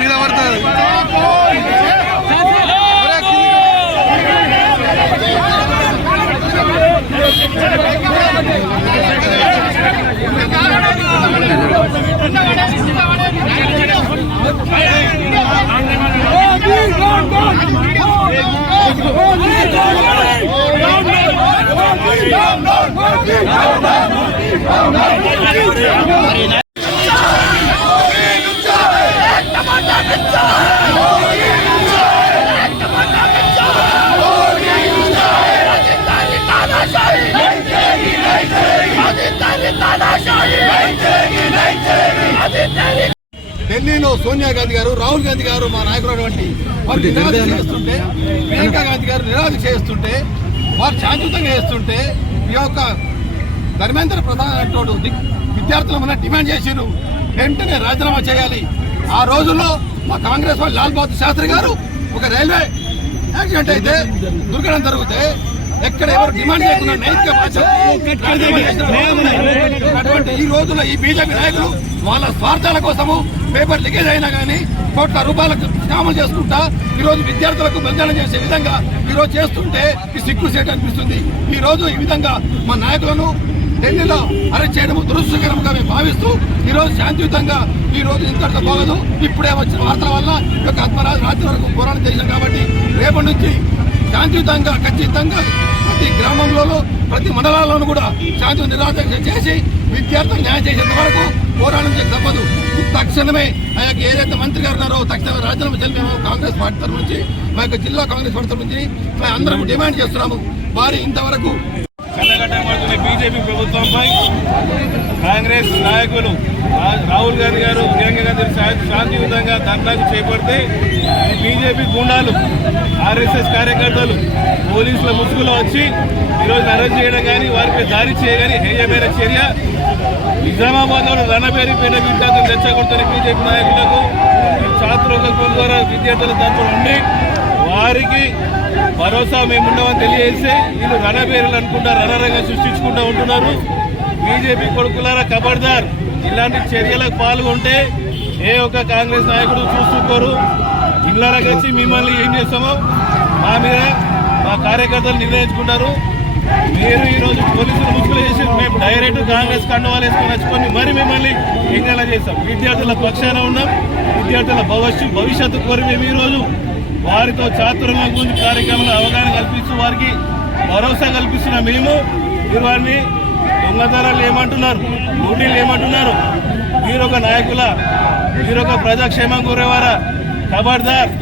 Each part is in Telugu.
మీద పడుతుంది ఢిల్లీలో సోనియా గాంధీ గారు, రాహుల్ గాంధీ గారు, మా నాయకుడు వారు నిరాధి చేస్తుంటే, ప్రియాంక గాంధీ గారు నిరాధి చేస్తుంటే, వారు శాంతియుతంగా చేస్తుంటే, ఈ యొక్క ధర్మేంద్ర ప్రధాన్ అంటోడు విద్యార్థులు మన డిమాండ్ చేసిరు వెంటనే రాజీనామా చేయాలి. ఆ రోజుల్లో మా కాంగ్రెస్ వాళ్ళు లాల్ బహదూర్ శాస్త్రి గారు ఒక రైల్వే యాక్సిడెంట్ అయితే దుర్ఘటన జరిగితే ఎక్కడ ఎవరు డిమాండ్ చేయకుండా నైతిక అటువంటి ఈ రోజుల్లో ఈ బీజేపీ నాయకులు వాళ్ళ స్వార్థాల కోసము పేపర్ లీకేజ్ అయినా కానీ కోట్ల రూపాయలకు స్కాములు చేసుకుంటా ఈ రోజు విద్యార్థులకు బలిదానం చేసే విధంగా ఈ రోజు చేస్తుంటే ఈ సిగ్గు చేయడం అనిపిస్తుంది. ఈ రోజు ఈ విధంగా మా నాయకులను ఢిల్లీలో అరెస్ట్ చేయడం దురదృష్టకరంగా మేము భావిస్తూ ఈ రోజు శాంతియుతంగా ఈ రోజు ఇంతటితో పోగదు. ఇప్పుడే వచ్చిన వార్తల వల్ల ఈ యొక్క రాత్రి వరకు పోరాటం చేశాం కాబట్టి రేపటి నుంచి శాంతియుతంగా ఖచ్చితంగా ప్రతి గ్రామంలోనూ ప్రతి మండలాల్లోనూ కూడా శాంతి నిరాదరణ చేసి విద్యార్థులు న్యాయం చేసేంత వరకు పోరాటం చేసి తప్పదు. తక్షణమే ఆ యొక్క ఏదైతే మంత్రి గారు ఉన్నారో తక్షణమే రాజీనామా చేయాలి. మేము కాంగ్రెస్ పార్టీ తరఫు నుంచి మా యొక్క జిల్లా కాంగ్రెస్ పార్టీ తరఫు నుంచి మేము అందరం డిమాండ్ చేస్తున్నాము. వారి ఇంతవరకు కళ్ళగట్టబడుతున్న బీజేపీ ప్రభుత్వంపై కాంగ్రెస్ నాయకులు రాహుల్ గాంధీ గారు, ప్రియాంక గాంధీ శాంతియుతంగా ధర్నాకు చేపడితే బీజేపీ గుండాలు, ఆర్ఎస్ఎస్ కార్యకర్తలు పోలీసుల ముసుగులో వచ్చి ఈరోజు అరెస్ట్ చేయడం కానీ వారిపై దాడి చేయగాని హేయమైన చర్య. నిజామాబాద్లో రణబేరిపేట విద్యార్థులు రెచ్చగొడుతున్న బీజేపీ నాయకులకు ఛాత్రోత్సవం ద్వారా విద్యార్థుల తరఫున ఉండి వారికి భరోసా మేమున్నామని తెలియజేస్తే వీళ్ళు రణబేరులు అనుకుంటా రణరంగం సృష్టించుకుంటూ ఉంటున్నారు. బీజేపీ కొడుకులారా ఖబర్దార్, ఇలాంటి చర్యలకు పాల్గొంటే ఏ ఒక్క కాంగ్రెస్ నాయకుడు చూసుకోరు. ఇళ్ళకి వచ్చి మిమ్మల్ని ఏం చేస్తామో మా మీద మా కార్యకర్తలు నిర్ణయించుకుంటారు. మీరు ఈరోజు పోలీసులు ముసుగులు చేసి మేము డైరెక్ట్ కాంగ్రెస్ కండువాలు వేసుకొని వచ్చుకొని మరి మిమ్మల్ని ఎంగేలా చేస్తాం. విద్యార్థుల పక్షాన ఉన్నాం. విద్యార్థుల భవిష్యత్తు కోరి మేము ఈరోజు వారితో చాతుర్యం గురించి కార్యక్రమంలో అవగాహన కల్పిస్తూ వారికి భరోసా కల్పిస్తున్న మేము మీరు వారిని దొంగతనాలు ఏమంటున్నారు, లూటీలు ఏమంటున్నారు, మీరొక నాయకుల, మీరొక ప్రజాక్షేమం కోరేవారా? ఖబర్దార్,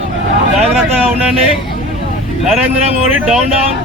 జాగ్రత్తగా ఉండండి. Narendra Modi down down.